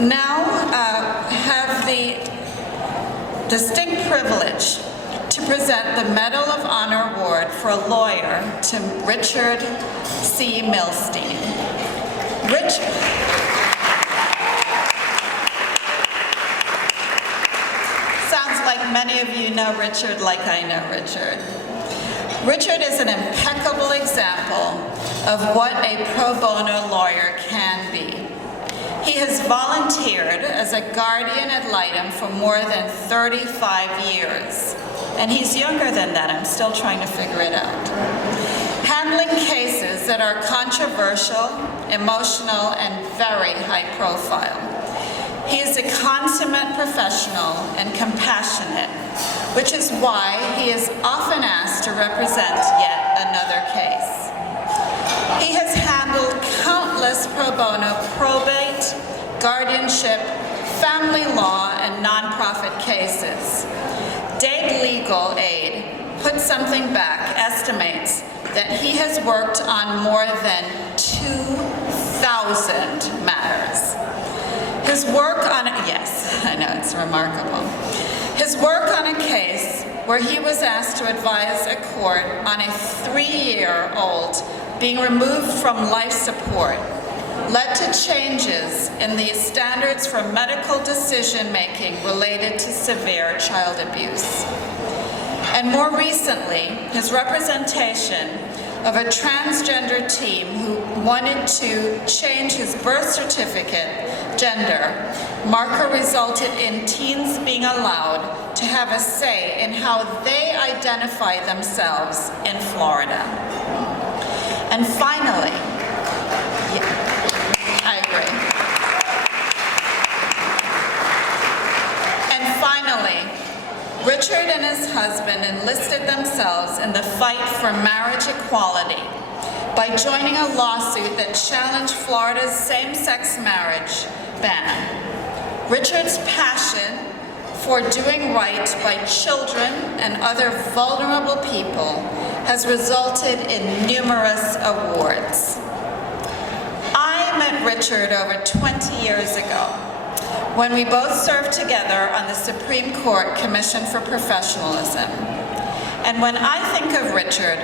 now have the distinct privilege to present the Medal of Honor Award for a lawyer to Richard C. Milstein. Sounds like many of you know Richard like I know Richard. Richard is an impeccable example of what a pro bono lawyer can be. He has volunteered as a guardian ad litem for more than 35 years. And he's younger than that. I'm still trying to figure it out. Handling cases that are controversial, emotional, and very high profile. He is a consummate professional and compassionate, which is why he is often asked to represent yet another case. He has handled countless pro bono probate, guardianship, family law, and nonprofit cases. Dade Legal Aid, Put Something Back, estimates that he has worked on more than 2,000 matters. His work on, yes, I know, it's remarkable. His work on a case where he was asked to advise a court on a 3-year-old being removed from life support led to changes in the standards for medical decision-making related to severe child abuse. And more recently, his representation of a transgender team who wanted to change his birth certificate gender marker resulted in teens being allowed to have a say in how they identify themselves in Florida. And finally, I agree. And finally, Richard and his husband enlisted themselves in the fight for marriage equality by joining a lawsuit that challenged Florida's same-sex marriage ban. Richard's passion for doing right by children and other vulnerable people has resulted in numerous awards. I met Richard over 20 years ago when we both served together on the Supreme Court Commission for Professionalism. And when I think of Richard,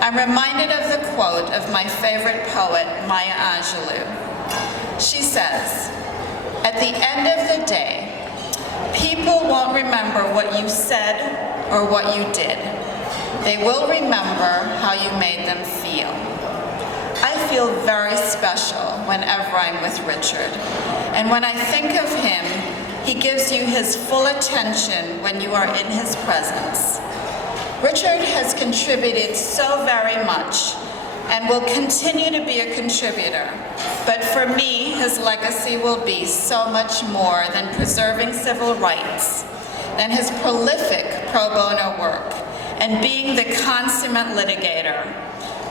I'm reminded of the quote of my favorite poet, Maya Angelou. She says, "At the end of the day, people won't remember what you said or what you did. They will remember how you made them feel." I feel very special whenever I'm with Richard. And when I think of him, he gives you his full attention when you are in his presence. Richard has contributed so very much and will continue to be a contributor. But for me, his legacy will be so much more than preserving civil rights, than his prolific pro bono work, and being the consummate litigator.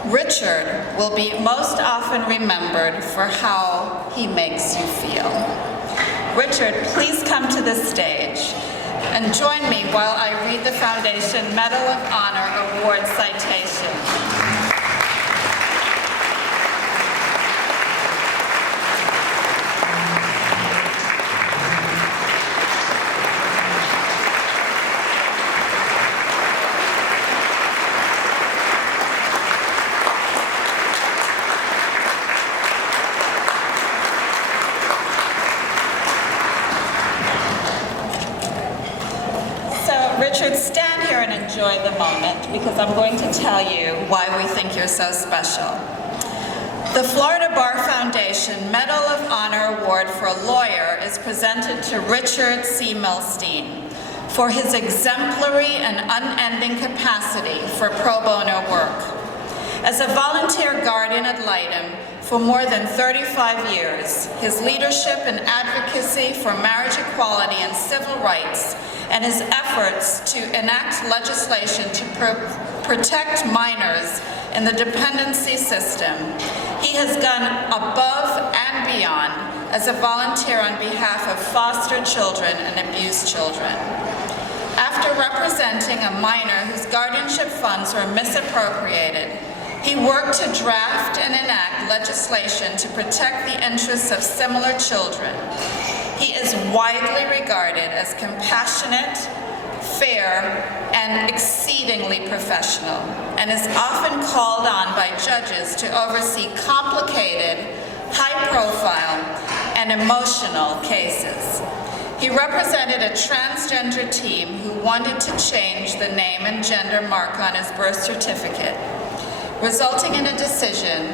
Richard will be most often remembered for how he makes you feel. Richard, please come to the stage and join me while I read the Foundation Medal of Honor Award citation. Richard, stand here and enjoy the moment because I'm going to tell you why we think you're so special. The Florida Bar Foundation Medal of Honor Award for a lawyer is presented to Richard C. Milstein for his exemplary and unending capacity for pro bono work. As a volunteer guardian ad litem for more than 35 years, his leadership and advocacy for marriage equality and civil rights and his efforts to enact legislation to protect minors in the dependency system, he has gone above and beyond as a volunteer on behalf of foster children and abused children. After representing a minor whose guardianship funds were misappropriated, He worked to draft and enact legislation to protect the interests of similar children. He is widely regarded as compassionate, fair, and exceedingly professional, and is often called on by judges to oversee complicated, high-profile, and emotional cases. He represented a transgender team who wanted to change the name and gender mark on his birth certificate, resulting in a decision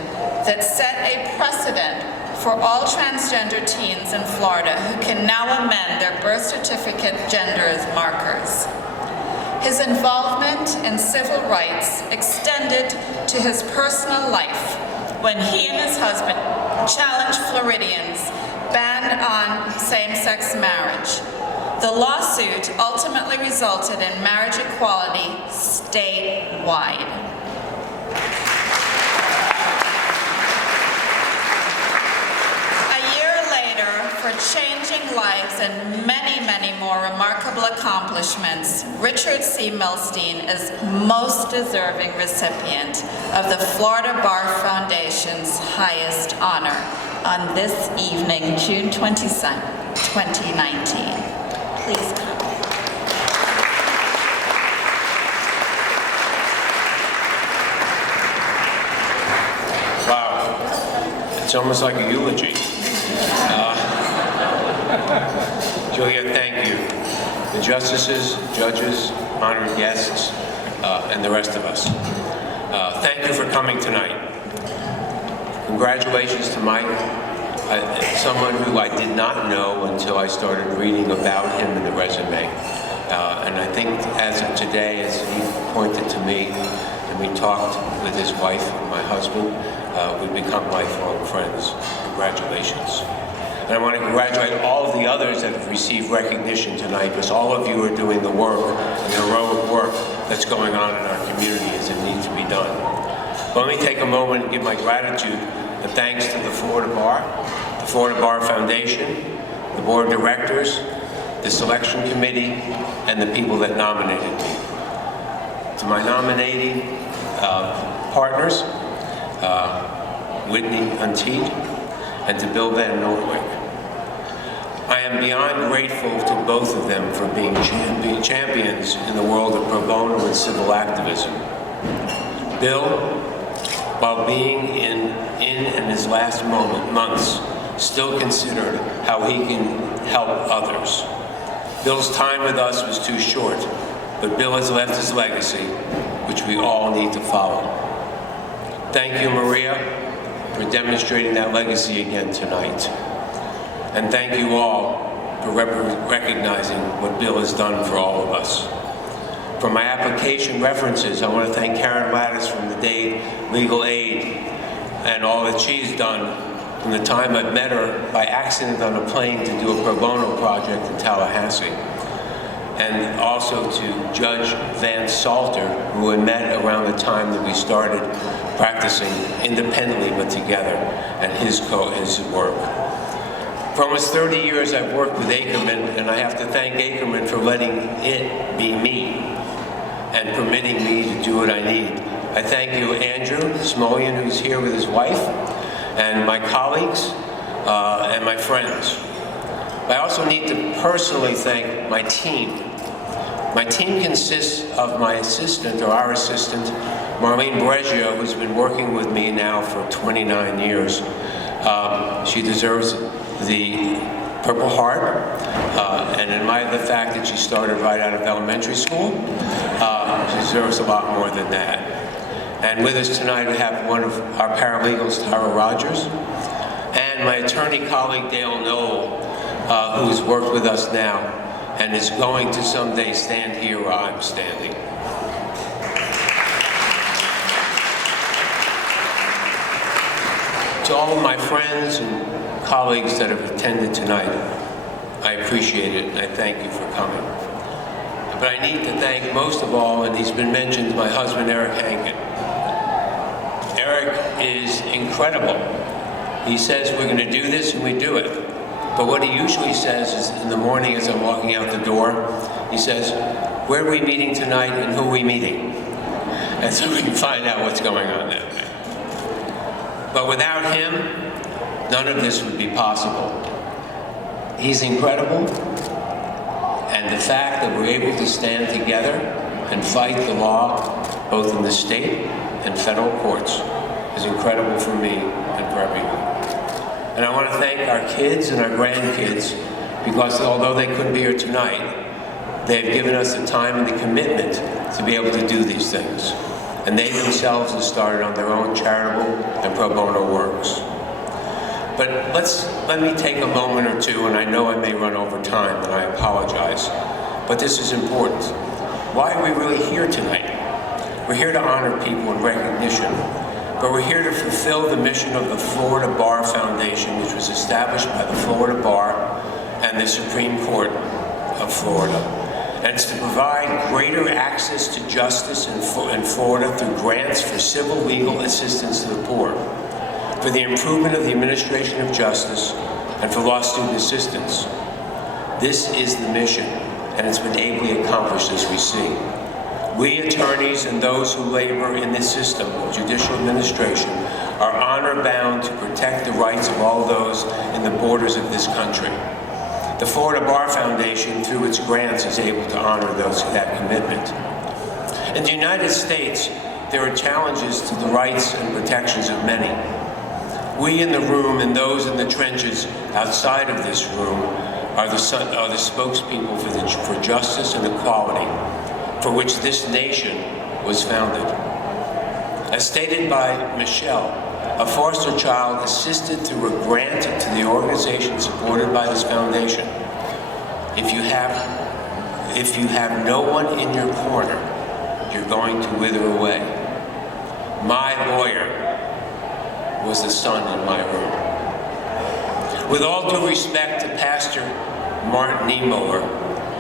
that set a precedent for all transgender teens in Florida who can now amend their birth certificate gender as markers. His involvement in civil rights extended to his personal life when he and his husband challenged Floridians' ban on same-sex marriage. The lawsuit ultimately resulted in marriage equality statewide. For changing lives and many, many more remarkable accomplishments, Richard C. Milstein is most deserving recipient of the Florida Bar Foundation's highest honor on this evening, June 22nd, 2019. Please come. Wow, it's almost like a eulogy. Juliet, thank you. The justices, judges, honored guests, and the rest of us. Thank you for coming tonight. Congratulations to Mike, someone who I did not know until I started reading about him in the resume. And I think as of today, as he pointed to me, and we talked with his wife, my husband, we've become lifelong friends. Congratulations. And I want to congratulate all of the others that have received recognition tonight, because all of you are doing the work, the heroic work that's going on in our community as it needs to be done. But let me take a moment and give my gratitude and thanks to the Florida Bar Foundation, the Board of Directors, the Selection Committee, and the people that nominated me. To my nominating partners, Whitney Unteed, and to Bill Van Norwick. I am beyond grateful to both of them for being champions in the world of pro bono and civil activism. Bill, while being in his last months, still considered how he can help others. Bill's time with us was too short, but Bill has left his legacy, which we all need to follow. Thank you, Maria, for demonstrating that legacy again tonight. And thank you all for recognizing what Bill has done for all of us. For my application references, I want to thank Karen Lattis from the Dade Legal Aid and all that she's done from the time I met her by accident on a plane to do a pro bono project in Tallahassee. And also to Judge Van Salter, who I met around the time that we started practicing independently but together, and his work. For almost 30 years I've worked with Ackerman, and I have to thank Ackerman for letting it be me and permitting me to do what I need. I thank you, Andrew Smolian, who's here with his wife, and my colleagues, and my friends. I also need to personally thank my team. My team consists of my assistant, or our assistant, Marlene Breggio, who's been working with me now for 29 years. She deserves the Purple Heart, and in light of the fact that she started right out of elementary school, she deserves a lot more than that. And with us tonight we have one of our paralegals, Tara Rogers, and my attorney colleague, Dale Knoll, who's worked with us now and is going to someday stand here where I'm standing. To all of my friends and colleagues that have attended tonight, I appreciate it and I thank you for coming. But I need to thank most of all, and he's been mentioned, my husband, Eric Hankin. Eric is incredible. He says we're going to do this and we do it. But what he usually says is in the morning as I'm walking out the door, he says, where are we meeting tonight and who are we meeting? And so we can find out what's going on there. But without him, none of this would be possible. He's incredible, and the fact that we're able to stand together and fight the law, both in the state and federal courts, is incredible for me and for everyone. And I want to thank our kids and our grandkids, because although they couldn't be here tonight, they've given us the time and the commitment to be able to do these things. And they themselves have started on their own charitable and pro bono works. But let me take a moment or two, and I know I may run over time, and I apologize, but this is important. Why are we really here tonight? We're here to honor people in recognition, but we're here to fulfill the mission of the Florida Bar Foundation, which was established by the Florida Bar and the Supreme Court of Florida. And it's to provide greater access to justice in Florida through grants for civil legal assistance to the poor, for the improvement of the administration of justice, and for law student assistance. This is the mission, and it's been ably accomplished, as we see. We attorneys and those who labor in this system of judicial administration are honor-bound to protect the rights of all those in the borders of this country. The Florida Bar Foundation, through its grants, is able to honor that commitment. In the United States, there are challenges to the rights and protections of many. We in the room and those in the trenches outside of this room are the spokespeople for justice and equality, for which this nation was founded. As stated by Michelle, a foster child assisted through a grant to the organization supported by this foundation. If you have no one in your corner, you're going to wither away. My lawyer was the son in my room. With all due respect to Pastor Martin Niemöller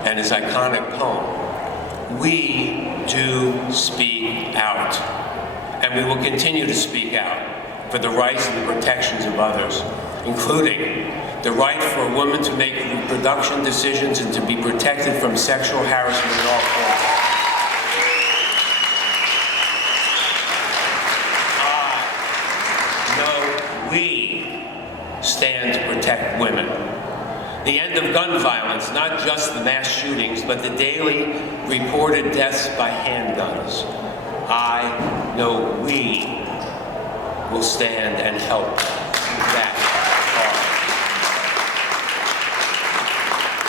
and his iconic poem, we do speak out, and we will continue to speak out for the rights and the protections of others, including the right for a woman to make reproduction decisions and to be protected from sexual harassment in all forms. We stand to protect women. The end of gun violence, not just the mass shootings, but the daily reported deaths by handguns. I know we will stand and help that cause.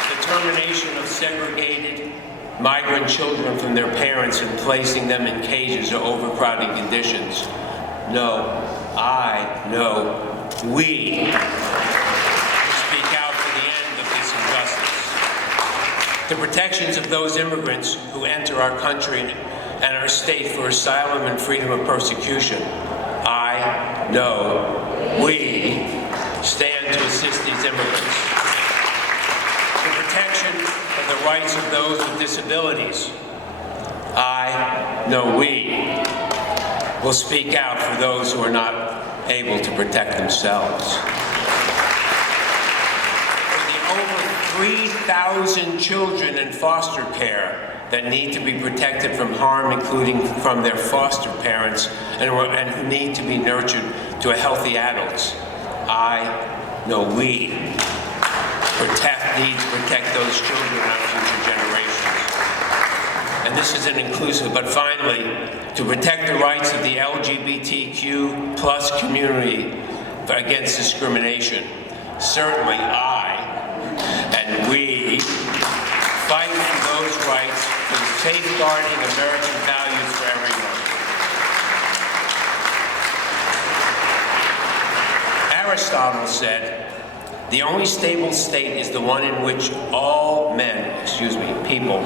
The termination of segregated migrant children from their parents and placing them in cages or overcrowding conditions. No, I know we speak out for the end of this injustice. The protections of those immigrants who enter our country and our state for asylum and freedom of persecution. I know we stand to assist these immigrants. The protection of the rights of those with disabilities. I know we will speak out for those who are not able to protect themselves. For the over 3,000 children in foster care that need to be protected from harm, including from their foster parents, and who need to be nurtured to healthy adults. I know we need to protect those children and our future generations. And this is an inclusive, but finally, to protect the rights of the LGBTQ plus community against discrimination. Certainly I and we fight for those rights, for safeguarding American values for everyone. Aristotle said, the only stable state is the one in which all people,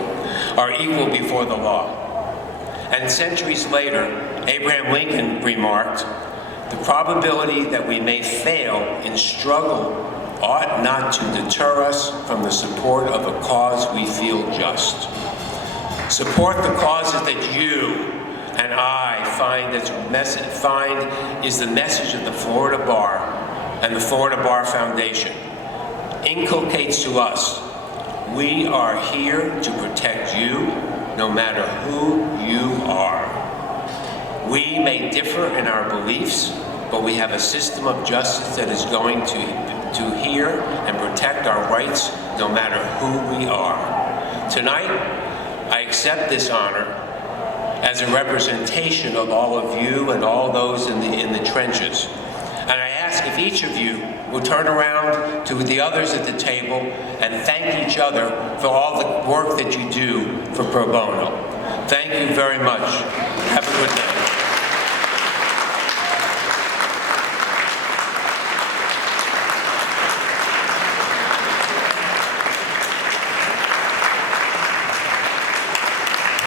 are equal before the law. And centuries later, Abraham Lincoln remarked, the probability that we may fail in struggle ought not to deter us from the support of a cause we feel just. Support the causes that you and I find is the message of the Florida Bar and the Florida Bar Foundation. Inculcates to us, we are here to protect you no matter who you are. We may differ in our beliefs, but we have a system of justice that is going to hear and protect our rights no matter who we are. Tonight, I accept this honor as a representation of all of you and all those in the trenches. And I ask if each of you will turn around to the others at the table and thank each other for all the work that you do for pro bono. Thank you very much. Have a good night.